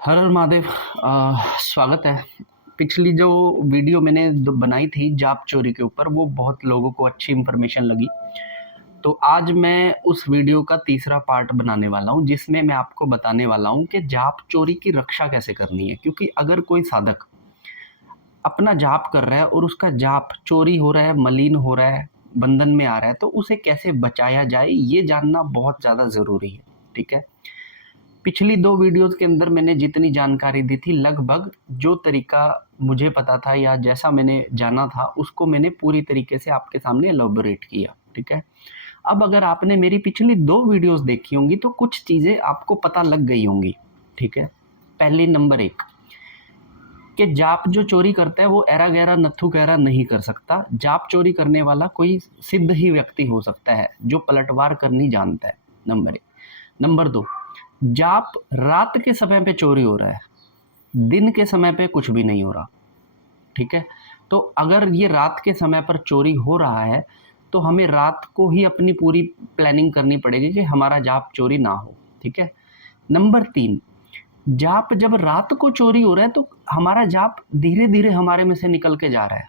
हर हर महादेव। स्वागत है। पिछली जो वीडियो मैंने बनाई थी जाप चोरी के ऊपर, वो बहुत लोगों को अच्छी इन्फॉर्मेशन लगी। तो आज मैं उस वीडियो का तीसरा पार्ट बनाने वाला हूँ, जिसमें मैं आपको बताने वाला हूँ कि जाप चोरी की रक्षा कैसे करनी है। क्योंकि अगर कोई साधक अपना जाप कर रहा है और उसका जाप चोरी हो रहा है, मलिन हो रहा है, बंधन में आ रहा है, तो उसे कैसे बचाया जाए, ये जानना बहुत ज़्यादा ज़रूरी है। ठीक है। पिछली 2 वीडियोज़ के अंदर मैंने जितनी जानकारी दी थी, लगभग जो तरीका मुझे पता था या जैसा मैंने जाना था, उसको मैंने पूरी तरीके से आपके सामने एलैबोरेट किया। ठीक है। अब अगर आपने मेरी पिछली 2 वीडियोज़ देखी होंगी तो कुछ चीज़ें आपको पता लग गई होंगी। ठीक है। पहली नंबर 1 कि जाप जो चोरी करता है वो ऐरा गैरा नत्थु गैरा नहीं कर सकता। जाप चोरी करने वाला कोई सिद्ध ही व्यक्ति हो सकता है जो पलटवार करनी जानता है। नंबर 1। नंबर 2, जाप रात के समय पे चोरी हो रहा है, दिन के समय पे कुछ भी नहीं हो रहा। ठीक है। तो अगर ये रात के समय पर चोरी हो रहा है तो हमें रात को ही अपनी पूरी प्लानिंग करनी पड़ेगी कि हमारा जाप चोरी ना हो। ठीक है। नंबर 3, जाप जब रात को चोरी हो रहा है तो हमारा जाप धीरे धीरे हमारे में से निकल के जा रहा है।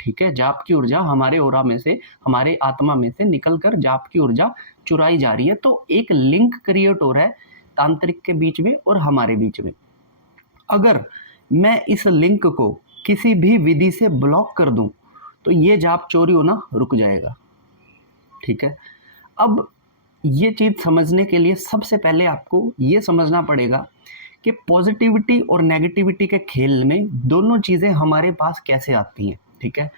ठीक है। जाप की ऊर्जा हमारे ओरा में से, हमारे आत्मा में से निकल कर जाप की ऊर्जा चुराई जा रही है। तो एक लिंक क्रिएट हो रहा है तांत्रिक के बीच में और हमारे बीच में। अगर मैं इस लिंक को किसी भी विधि से ब्लॉक कर दूं तो ये जाप चोरी होना रुक जाएगा। ठीक है। अब ये चीज़ समझने के लिए सबसे पहले आपको ये समझना पड़ेगा कि पॉजिटिविटी और नेगेटिविटी के खेल में दोनों चीज़ें हमारे पास कैसे आती हैं। ठीक है।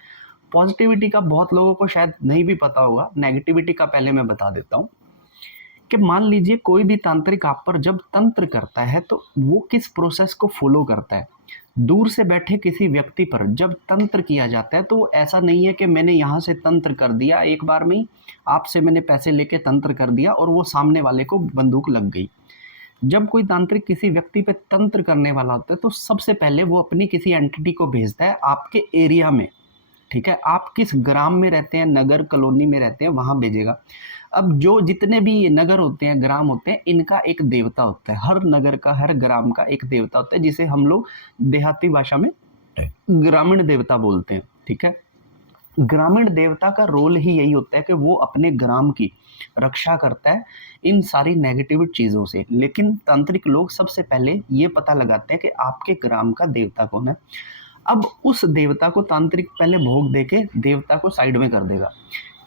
पॉजिटिविटी का बहुत लोगों को शायद नहीं भी पता होगा, नेगेटिविटी का पहले मैं बता देता हूँ कि मान लीजिए कोई भी तांत्रिक आप पर जब तंत्र करता है तो वो किस प्रोसेस को फॉलो करता है। दूर से बैठे किसी व्यक्ति पर जब तंत्र किया जाता है तो वो ऐसा नहीं है कि मैंने यहाँ से तंत्र कर दिया एक बार में ही, आपसे मैंने पैसे लेके तंत्र कर दिया और वो सामने वाले को बंदूक लग गई। जब कोई तांत्रिक किसी व्यक्ति पे तंत्र करने वाला होता है तो सबसे पहले वो अपनी किसी एंटिटी को भेजता है आपके एरिया में। ठीक है। आप किस ग्राम में रहते हैं, नगर कॉलोनी में रहते हैं, वहां भेजेगा। अब जो जितने भी ये नगर होते हैं, ग्राम होते हैं, इनका एक देवता होता है। हर नगर का, हर ग्राम का एक देवता होता है, जिसे हम लोग देहाती भाषा में ग्रामीण देवता बोलते हैं। ठीक है। ग्रामीण देवता का रोल ही यही होता है कि वो अपने ग्राम की रक्षा करता है इन सारी नेगेटिव चीज़ों से। लेकिन तांत्रिक लोग सबसे पहले ये पता लगाते हैं कि आपके ग्राम का देवता कौन है। अब उस देवता को तांत्रिक पहले भोग देके देवता को साइड में कर देगा।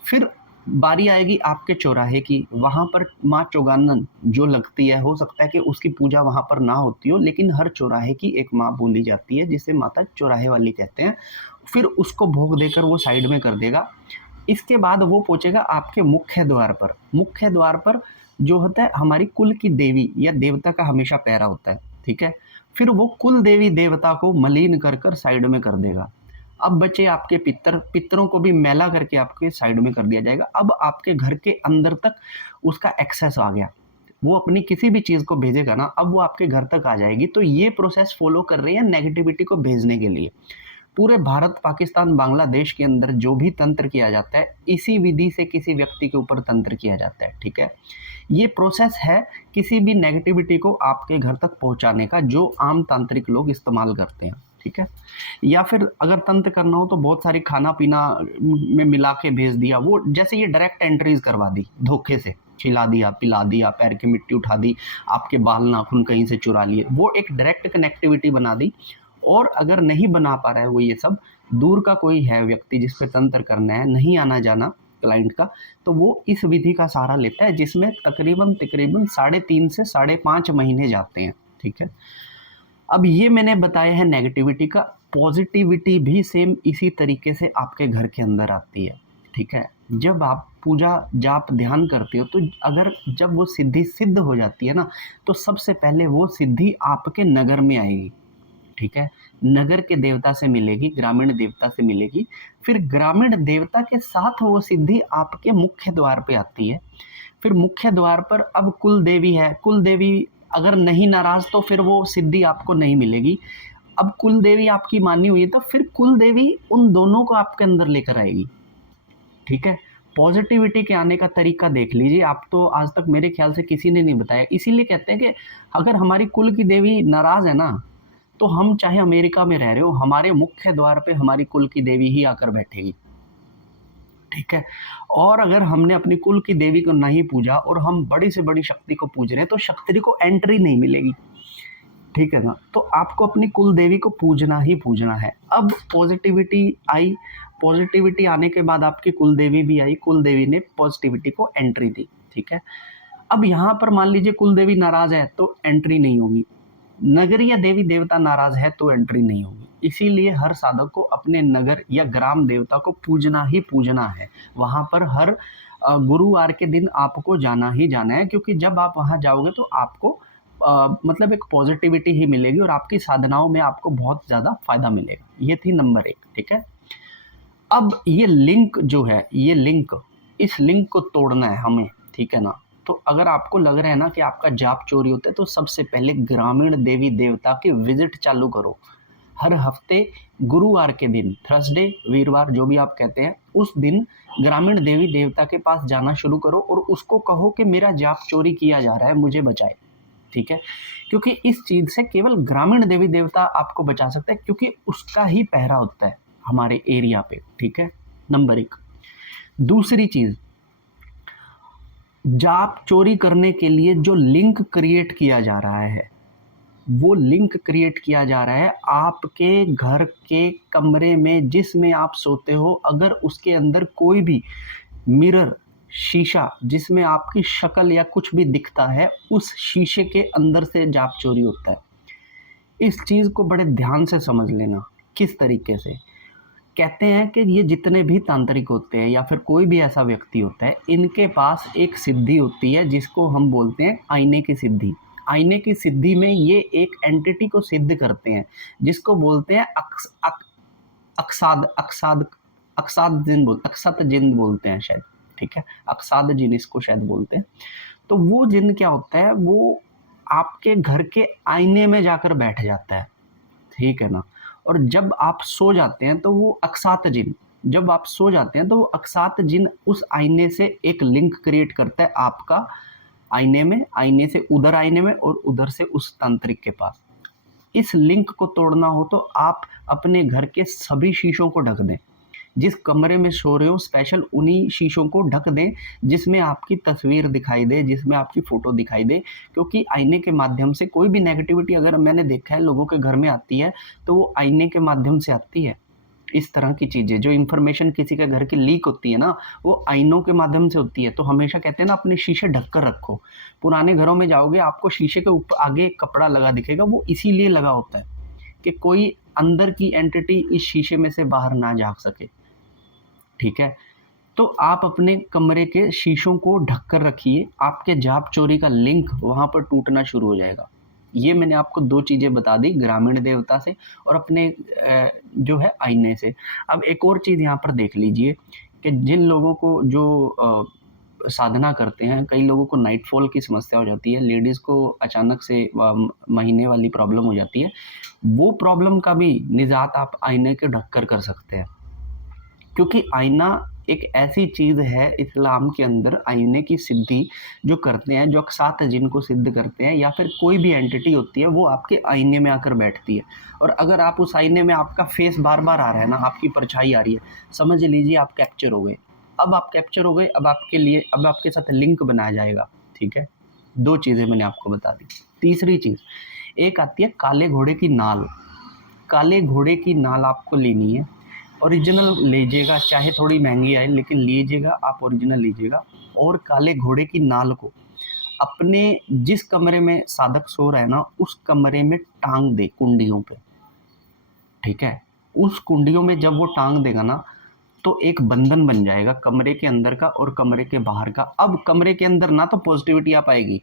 फिर बारी आएगी आपके चौराहे की, वहां पर माँ चौगानन जो लगती है, हो सकता है कि उसकी पूजा वहां पर ना होती हो, लेकिन हर चौराहे की एक माँ बोली जाती है जिसे माता चौराहे वाली कहते हैं। फिर उसको भोग देकर वो साइड में कर देगा। इसके बाद वो पहुंचेगा आपके मुख्य द्वार पर। मुख्य द्वार पर जो होता है हमारी कुल की देवी या देवता का हमेशा पहरा होता है। ठीक है। फिर वो कुल देवी देवता को मलिन कर कर साइड में कर देगा। अब बचे आपके पितर, पितरों को भी मैला करके आपके साइड में कर दिया जाएगा। अब आपके घर के अंदर तक उसका एक्सेस आ गया। वो अपनी किसी भी चीज को भेजेगा ना, अब वो आपके घर तक आ जाएगी। तो ये प्रोसेस फॉलो कर रही है नेगेटिविटी को भेजने के लिए। पूरे भारत, पाकिस्तान, बांग्लादेश के अंदर जो भी तंत्र किया जाता है, इसी विधि से किसी व्यक्ति के ऊपर तंत्र किया जाता है। ठीक है। ये प्रोसेस है किसी भी नेगेटिविटी को आपके घर तक पहुंचाने का, जो आम तांत्रिक लोग इस्तेमाल करते हैं। ठीक है। या फिर अगर तंत्र करना हो तो बहुत सारी खाना पीना में मिला के भेज दिया, वो जैसे ये डायरेक्ट एंट्रीज करवा दी धोखे से, खिला दिया, पिला दिया, पैर की मिट्टी उठा दी, आपके बाल नाखून कहीं से चुरा लिए, वो एक डायरेक्ट कनेक्टिविटी बना दी। और अगर नहीं बना पा रहा है वो, ये सब दूर का कोई है व्यक्ति जिस पे तंत्र करना है, नहीं आना जाना क्लाइंट का, तो वो इस विधि का सहारा लेता है, जिसमें तकरीबन तकरीबन 3.5 से 5.5 महीने जाते हैं। ठीक है। अब ये मैंने बताया है नेगेटिविटी का। पॉजिटिविटी भी सेम इसी तरीके से आपके घर के अंदर आती है। ठीक है। जब आप पूजा जाप ध्यान करते हो तो अगर जब वो सिद्धि सिद्ध हो जाती है ना, तो सबसे पहले वो सिद्धि आपके नगर में आएगी। ठीक है। नगर के देवता से मिलेगी, ग्रामीण देवता से मिलेगी। फिर ग्रामीण देवता के साथ वो सिद्धि आपके मुख्य द्वार पे आती है। फिर मुख्य द्वार पर अब कुल देवी है, कुल देवी अगर नहीं नाराज तो फिर वो सिद्धि आपको नहीं मिलेगी। अब कुल देवी आपकी मानी हुई है तो फिर कुल देवी उन दोनों को आपके अंदर लेकर आएगी। ठीक है। पॉजिटिविटी के आने का तरीका देख लीजिए, आप तो आज तक मेरे ख्याल से किसी ने नहीं बताया। इसीलिए कहते हैं कि अगर हमारी कुल की देवी नाराज़ है ना, तो हम चाहे अमेरिका में रह रहे हो, हमारे मुख्य द्वार पे हमारी कुल की देवी ही आकर बैठेगी, ठीक है। और अगर हमने अपनी कुल की देवी को नहीं पूजा और हम बड़ी से बड़ी शक्ति को पूज रहे हैं, तो शक्ति को एंट्री नहीं मिलेगी, ठीक है ना। तो आपको अपनी कुल देवी को पूजना ही पूजना है। अब पॉजिटिविटी आई, पॉजिटिविटी आने के बाद आपकी कुल देवी भी आई, कुल देवी ने पॉजिटिविटी को एंट्री दी, ठीक है। अब यहाँ पर मान लीजिए कुल देवी नाराज है तो एंट्री नहीं होगी, नगर या देवी देवता नाराज है तो एंट्री नहीं होगी। इसीलिए हर साधक को अपने नगर या ग्राम देवता को पूजना ही पूजना है। वहाँ पर हर गुरुवार के दिन आपको जाना ही जाना है, क्योंकि जब आप वहाँ जाओगे तो आपको मतलब एक पॉजिटिविटी ही मिलेगी और आपकी साधनाओं में आपको बहुत ज़्यादा फायदा मिलेगा। ये थी नंबर 1, ठीक है। अब ये लिंक जो है, ये लिंक, इस लिंक को तोड़ना है हमें, ठीक है ना। तो अगर आपको लग रहा है ना कि आपका जाप चोरी होता है, तो सबसे पहले ग्रामीण देवी देवता के विजिट चालू करो। हर हफ्ते गुरुवार के दिन, थर्सडे, वीरवार, जो भी आप कहते हैं, उस दिन ग्रामीण देवी देवता के पास जाना शुरू करो और उसको कहो कि मेरा जाप चोरी किया जा रहा है, मुझे बचाए, ठीक है। क्योंकि इस चीज़ से केवल ग्रामीण देवी देवता आपको बचा सकता है, क्योंकि उसका ही पहरा होता है हमारे एरिया पे, ठीक है। नंबर 1। दूसरी चीज़, जाप चोरी करने के लिए जो लिंक क्रिएट किया जा रहा है, वो लिंक क्रिएट किया जा रहा है आपके घर के कमरे में जिसमें आप सोते हो। अगर उसके अंदर कोई भी मिरर, शीशा जिसमें आपकी शक्ल या कुछ भी दिखता है, उस शीशे के अंदर से जाप चोरी होता है। इस चीज़ को बड़े ध्यान से समझ लेना। किस तरीके से? कहते हैं कि ये जितने भी तांत्रिक होते हैं या फिर कोई भी ऐसा व्यक्ति होता है, इनके पास एक सिद्धि होती है जिसको हम बोलते हैं आईने की सिद्धि। आईने की सिद्धि में ये एक एंटिटी को सिद्ध करते हैं जिसको बोलते हैं अक्साद जिन बोलते हैं शायद, ठीक है। अक्साद जिन इसको शायद बोलते हैं। तो वो जिन क्या होता है, वो आपके घर के आईने में जाकर बैठ जाता है, ठीक है ना। और जब आप सो जाते हैं तो वो अक्सात जिन, जब आप सो जाते हैं तो वो अक्सात जिन उस आईने से एक लिंक क्रिएट करता है आपका आईने में, आईने से उधर आईने में और उधर से उस तांत्रिक के पास। इस लिंक को तोड़ना हो तो आप अपने घर के सभी शीशों को ढक दें। जिस कमरे में सो रहे हो स्पेशल उन्हीं शीशों को ढक दें जिसमें आपकी तस्वीर दिखाई दे, जिसमें आपकी फ़ोटो दिखाई दे। क्योंकि आईने के माध्यम से कोई भी नेगेटिविटी अगर मैंने देखा है लोगों के घर में आती है तो वो आईने के माध्यम से आती है। इस तरह की चीज़ें, जो इन्फॉर्मेशन किसी के घर की लीक होती है ना, वो आईनों के माध्यम से होती है। तो हमेशा कहते हैं ना, अपने शीशे ढक कर रखो। पुराने घरों में जाओगे आपको शीशे के ऊपर आगे कपड़ा लगा दिखेगा, वो इसीलिए लगा होता है कि कोई अंदर की एंटिटी इस शीशे में से बाहर ना झाँक सके, ठीक है। तो आप अपने कमरे के शीशों को ढक कर रखिए, आपके जाप चोरी का लिंक वहाँ पर टूटना शुरू हो जाएगा। ये मैंने आपको 2 चीज़ें बता दी, ग्रामीण देवता से और अपने जो है आईने से। अब एक और चीज़ यहाँ पर देख लीजिए कि जिन लोगों को जो साधना करते हैं, कई लोगों को नाइट फॉल की समस्या हो जाती है, लेडीज़ को अचानक से महीने वाली प्रॉब्लम हो जाती है। वो प्रॉब्लम का भी निजात आप आईने के ढक कर सकते हैं। क्योंकि आईना एक ऐसी चीज़ है इस्लाम के अंदर, आईने की सिद्धि जो करते हैं, जो अक्सात जिनको सिद्ध करते हैं या फिर कोई भी एंटिटी होती है, वो आपके आईने में आकर बैठती है। और अगर आप उस आईने में आपका फेस बार-बार आ रहा है ना, आपकी परछाई आ रही है, समझ लीजिए आप कैप्चर हो गए। अब आप कैप्चर हो गए, अब आपके साथ लिंक बनाया जाएगा, ठीक है। 2 चीज़ें मैंने आपको बता दी। तीसरी चीज़, एक आती है काले घोड़े की नाल। काले घोड़े की नाल आपको लेनी है, ओरिजिनल लीजिएगा, चाहे थोड़ी महंगी आए लेकिन लीजिएगा, आप ओरिजिनल लीजिएगा। और काले घोड़े की नाल को अपने जिस कमरे में साधक सो रहा है ना, उस कमरे में टांग दे कुंडियों पे, ठीक है। उस कुंडियों में जब वो टांग देगा ना, तो एक बंधन बन जाएगा कमरे के अंदर का और कमरे के बाहर का। अब कमरे के अंदर ना तो पॉजिटिविटी आ पाएगी,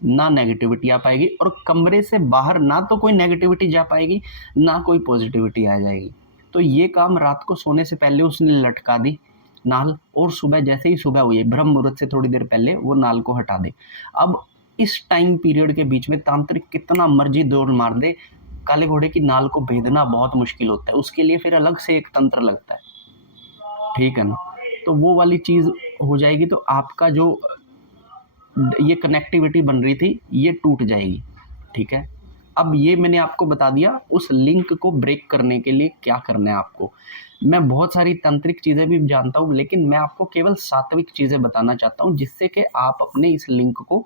ना नेगेटिविटी आ पाएगी, और कमरे से बाहर ना तो कोई नेगेटिविटी जा पाएगी, ना कोई पॉजिटिविटी आ जाएगी। तो ये काम रात को सोने से पहले उसने लटका दी नाल, और सुबह जैसे ही सुबह हुई, ब्रह्म मुहूर्त से थोड़ी देर पहले वो नाल को हटा दे। अब इस टाइम पीरियड के बीच में तांत्रिक कितना मर्जी दौड़ मार दे, काले घोड़े की नाल को भेदना बहुत मुश्किल होता है। उसके लिए फिर अलग से एक तंत्र लगता है, ठीक है ना। तो वो वाली चीज़ हो जाएगी तो आपका जो ये कनेक्टिविटी बन रही थी ये टूट जाएगी, ठीक है। अब ये मैंने आपको बता दिया उस लिंक को ब्रेक करने के लिए क्या करना है आपको। मैं बहुत सारी तांत्रिक चीज़ें भी जानता हूँ, लेकिन मैं आपको केवल सात्विक चीज़ें बताना चाहता हूँ, जिससे कि आप अपने इस लिंक को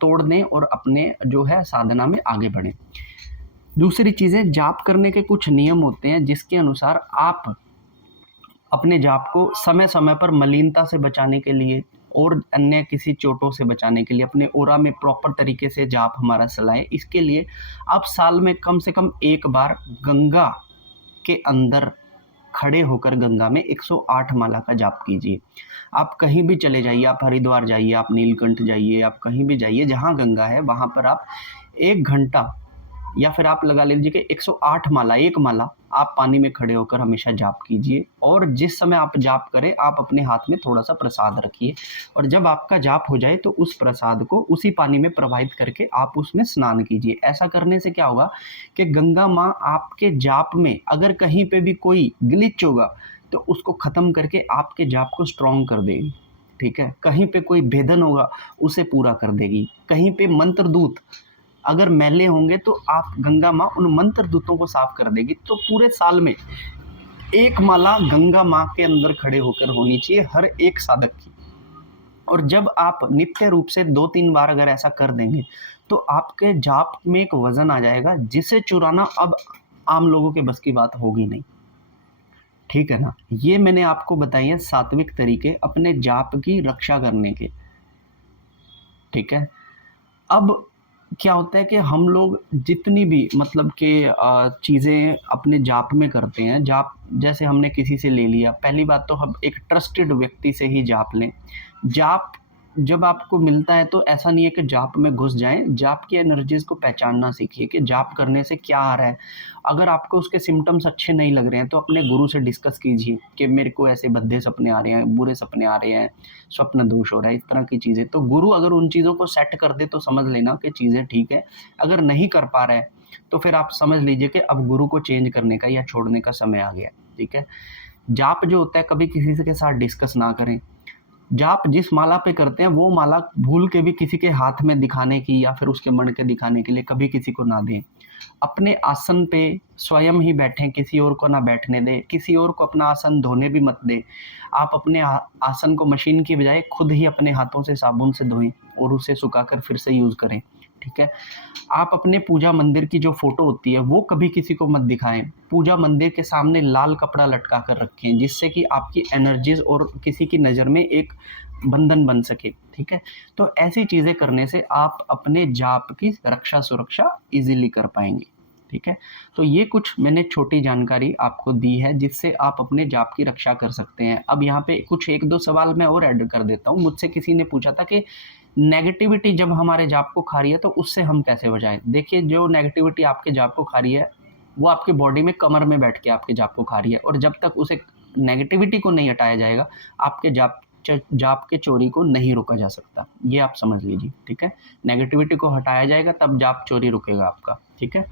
तोड़ दें और अपने जो है साधना में आगे बढ़ें। दूसरी चीज़ें, जाप करने के कुछ नियम होते हैं जिसके अनुसार आप अपने जाप को समय समय पर मलिनता से बचाने के लिए और अन्य किसी चोटों से बचाने के लिए अपने ओरा में प्रॉपर तरीके से जाप हमारा चलाए। इसके लिए आप साल में कम से कम एक बार गंगा के अंदर खड़े होकर गंगा में 108 माला का जाप कीजिए। आप कहीं भी चले जाइए, आप हरिद्वार जाइए, आप नीलकंठ जाइए, आप कहीं भी जाइए जहाँ गंगा है वहाँ पर आप 1 घंटा या फिर आप लगा लीजिए कि 108 माला, एक माला आप पानी में खड़े होकर हमेशा जाप कीजिए। और जिस समय आप जाप करें आप अपने हाथ में थोड़ा सा प्रसाद रखिए, और जब आपका जाप हो जाए तो उस प्रसाद को उसी पानी में प्रवाहित करके आप उसमें स्नान कीजिए। ऐसा करने से क्या होगा कि गंगा माँ आपके जाप में अगर कहीं पे भी कोई ग्लिच होगा तो उसको ख़त्म करके आपके जाप को स्ट्रॉन्ग कर देगी, ठीक है। कहीं पे कोई भेदन होगा उसे पूरा कर देगी। कहीं पे मंत्र दूत अगर मैले होंगे तो आप गंगा माँ उन मंत्र दूतों को साफ कर देगी। तो पूरे साल में एक माला गंगा माँ के अंदर खड़े होकर होनी चाहिए हर एक साधक की। और जब आप नित्य रूप से 2-3 बार अगर ऐसा कर देंगे तो आपके जाप में एक वजन आ जाएगा जिसे चुराना अब आम लोगों के बस की बात होगी नहीं, ठीक है ना। ये मैंने आपको बताई है सात्विक तरीके अपने जाप की रक्षा करने के, ठीक है। अब क्या होता है कि हम लोग जितनी भी मतलब कि चीज़ें अपने जाप में करते हैं, जाप जैसे हमने किसी से ले लिया, पहली बात तो हम एक ट्रस्टेड व्यक्ति से ही जाप लें। जाप जब आपको मिलता है तो ऐसा नहीं है कि जाप में घुस जाएं, जाप की एनर्जीज़ को पहचानना सीखिए कि जाप करने से क्या आ रहा है। अगर आपको उसके सिम्टम्स अच्छे नहीं लग रहे हैं तो अपने गुरु से डिस्कस कीजिए कि मेरे को ऐसे भद्दे सपने आ रहे हैं, बुरे सपने आ रहे हैं, स्वप्न दोष हो रहा है, इस तरह की चीज़ें। तो गुरु अगर उन चीज़ों को सेट कर दे तो समझ लेना कि चीज़ें ठीक है। अगर नहीं कर पा रहा है तो फिर आप समझ लीजिए कि अब गुरु को चेंज करने का या छोड़ने का समय आ गया, ठीक है। जाप जो होता है कभी किसी से के साथ डिस्कस ना करें। जाप जिस माला पे करते हैं वो माला भूल के भी किसी के हाथ में दिखाने की या फिर उसके मण के दिखाने के लिए कभी किसी को ना दें। अपने आसन पे स्वयं ही बैठें, किसी और को ना बैठने दें, किसी और को अपना आसन धोने भी मत दें। आप अपने आसन को मशीन की बजाय खुद ही अपने हाथों से साबुन से धोएं और उसे सुखाकर फिर से यूज़ करें, ठीक है। आप अपने पूजा मंदिर की जो फ़ोटो होती है वो कभी किसी को मत दिखाएं। पूजा मंदिर के सामने लाल कपड़ा लटका कर रखें जिससे कि आपकी एनर्जीज़ और किसी की नज़र में एक बंधन बन सके, ठीक है। तो ऐसी चीज़ें करने से आप अपने जाप की रक्षा सुरक्षा ईज़िली कर पाएंगे, ठीक है। तो ये कुछ मैंने छोटी जानकारी आपको दी है जिससे आप अपने जाप की रक्षा कर सकते हैं। अब यहाँ पे कुछ 1-2 सवाल मैं और ऐड कर देता हूँ। मुझसे किसी ने पूछा था कि नेगेटिविटी जब हमारे जाप को खा रही है तो उससे हम कैसे बचाएं। देखिए, जो नेगेटिविटी आपके जाप को खा रही है वो आपकी बॉडी में कमर में बैठ के आपके जाप को खा रही है, और जब तक उसे नेगेटिविटी को नहीं हटाया जाएगा आपके जाप के चोरी को नहीं रोका जा सकता। ये आप समझ लीजिए, ठीक है। नेगेटिविटी को हटाया जाएगा तब जाप चोरी रुकेगा आपका, ठीक है।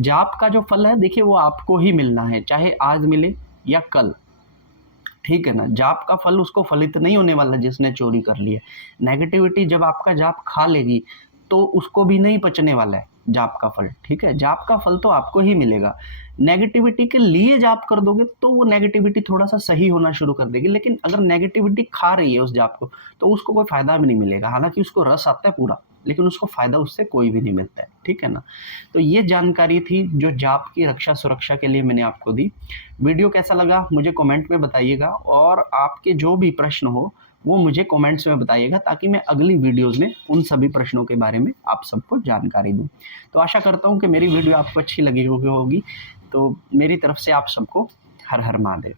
जाप का जो फल है देखिए वो आपको ही मिलना है, चाहे आज मिले या कल, ठीक है ना। जाप का फल उसको फलित नहीं होने वाला जिसने चोरी कर ली है। नेगेटिविटी जब आपका जाप खा लेगी तो उसको भी नहीं पचने वाला है जाप का फल, ठीक है। जाप का फल तो आपको ही मिलेगा। नेगेटिविटी के लिए जाप कर दोगे तो वो नेगेटिविटी थोड़ा सा सही होना शुरू कर देगी, लेकिन अगर नेगेटिविटी खा रही है उस जाप को तो उसको कोई फायदा भी नहीं मिलेगा। हालांकि उसको रस आता है पूरा, लेकिन उसको फायदा उससे कोई भी नहीं मिलता है, ठीक है ना। तो ये जानकारी थी जो जाप की रक्षा सुरक्षा के लिए मैंने आपको दी। वीडियो कैसा लगा मुझे कमेंट में बताइएगा, और आपके जो भी प्रश्न हो वो मुझे कमेंट्स में बताइएगा ताकि मैं अगली वीडियोस में उन सभी प्रश्नों के बारे में आप सबको जानकारी दूं। तो आशा करता हूं कि मेरी वीडियो आपको अच्छी लगी होगी। तो मेरी तरफ से आप सबको हर हर महादेव।